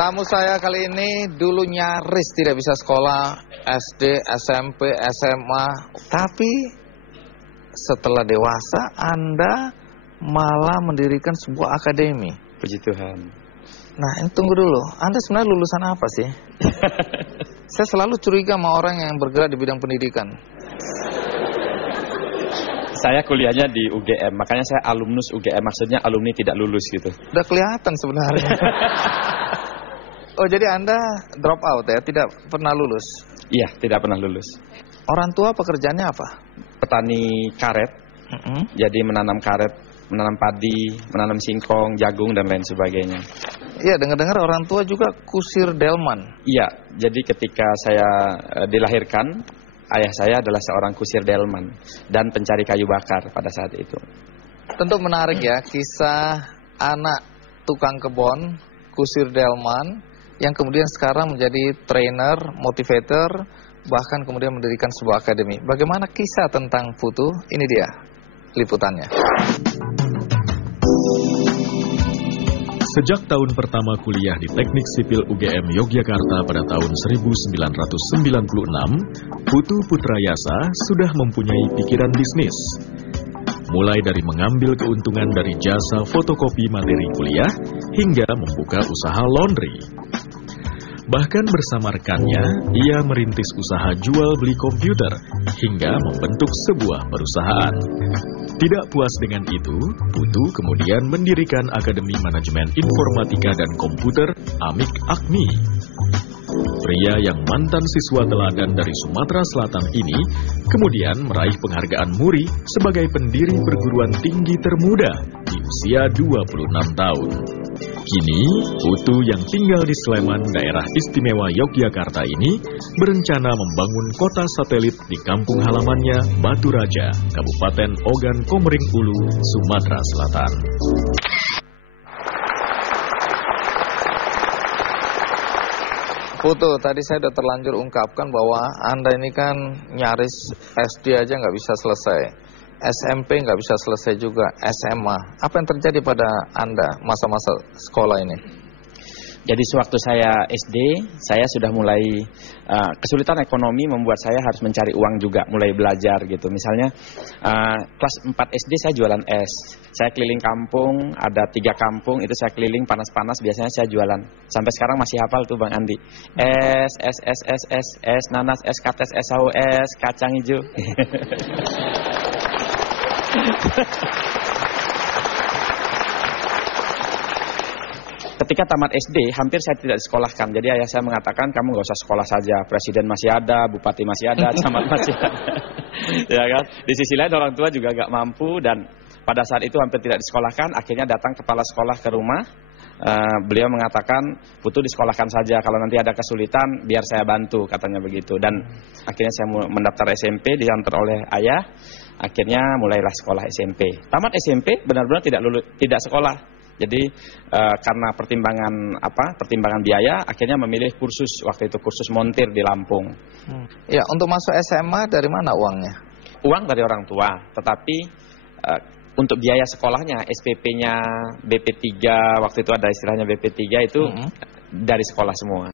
Tamu saya kali ini dulu nyaris tidak bisa sekolah SD, SMP, SMA. Tapi setelah dewasa Anda malah mendirikan sebuah akademi. Puji Tuhan. Nah, ini tunggu dulu. Anda sebenarnya lulusan apa sih? Saya selalu curiga sama orang yang bergerak di bidang pendidikan. Saya kuliahnya di UGM, makanya saya alumnus UGM, maksudnya alumni tidak lulus gitu. Udah kelihatan sebenarnya. Oh, jadi Anda drop out ya, tidak pernah lulus? Iya, tidak pernah lulus. Orang tua pekerjaannya apa? Petani karet, jadi menanam karet, menanam padi, menanam singkong, jagung, dan lain sebagainya. Iya, dengar-dengar orang tua juga kusir delman. Iya, jadi ketika saya dilahirkan, ayah saya adalah seorang kusir delman dan pencari kayu bakar pada saat itu. Tentu menarik ya, kisah anak tukang kebon, kusir delman, yang kemudian sekarang menjadi trainer, motivator, bahkan kemudian mendirikan sebuah akademi. Bagaimana kisah tentang Putu? Ini dia liputannya. Sejak tahun pertama kuliah di Teknik Sipil UGM Yogyakarta pada tahun 1996, Putu Putrayasa sudah mempunyai pikiran bisnis. Mulai dari mengambil keuntungan dari jasa fotokopi materi kuliah hingga membuka usaha laundry. Bahkan bersama rekannya, ia merintis usaha jual beli komputer hingga membentuk sebuah perusahaan. Tidak puas dengan itu, Putu kemudian mendirikan Akademi Manajemen Informatika dan Komputer Amik Akmi. Pria yang mantan siswa teladan dari Sumatera Selatan ini kemudian meraih penghargaan MURI sebagai pendiri perguruan tinggi termuda di usia 26 tahun. Kini, Putu yang tinggal di Sleman, daerah istimewa Yogyakarta ini berencana membangun kota satelit di kampung halamannya Batu Raja, Kabupaten Ogan Komering Ulu, Sumatera Selatan. Putu, tadi saya sudah terlanjur ungkapkan bahwa Anda ini kan nyaris SD aja nggak bisa selesai. SMP nggak bisa selesai juga, SMA. Apa yang terjadi pada Anda masa-masa sekolah ini? Jadi sewaktu saya SD, saya sudah mulai kesulitan ekonomi membuat saya harus mencari uang juga, mulai belajar gitu. Misalnya kelas 4 SD saya jualan es. Saya keliling kampung, ada 3 kampung, itu saya keliling panas-panas, biasanya saya jualan. Sampai sekarang masih hafal tuh Bang Andi. Es nanas, es kates, es sawo, es kacang hijau. Ketika tamat SD, hampir saya tidak disekolahkan. Jadi ayah saya mengatakan, kamu nggak usah sekolah saja. Presiden masih ada, bupati masih ada, camat masih ada. Ya kan? Di sisi lain orang tua juga nggak mampu dan pada saat itu hampir tidak disekolahkan. Akhirnya datang kepala sekolah ke rumah. Beliau mengatakan, Putu disekolahkan saja. Kalau nanti ada kesulitan, biar saya bantu, katanya begitu. Dan akhirnya saya mendaftar SMP, diantar oleh ayah. Akhirnya mulailah sekolah SMP. Tamat SMP benar-benar tidak sekolah. Jadi karena pertimbangan biaya, akhirnya memilih kursus, waktu itu kursus montir di Lampung. Ya, untuk masuk SMA dari mana uangnya? Uang dari orang tua, tetapi untuk biaya sekolahnya, SPP-nya, BP3, waktu itu ada istilahnya BP3 itu dari sekolah semua.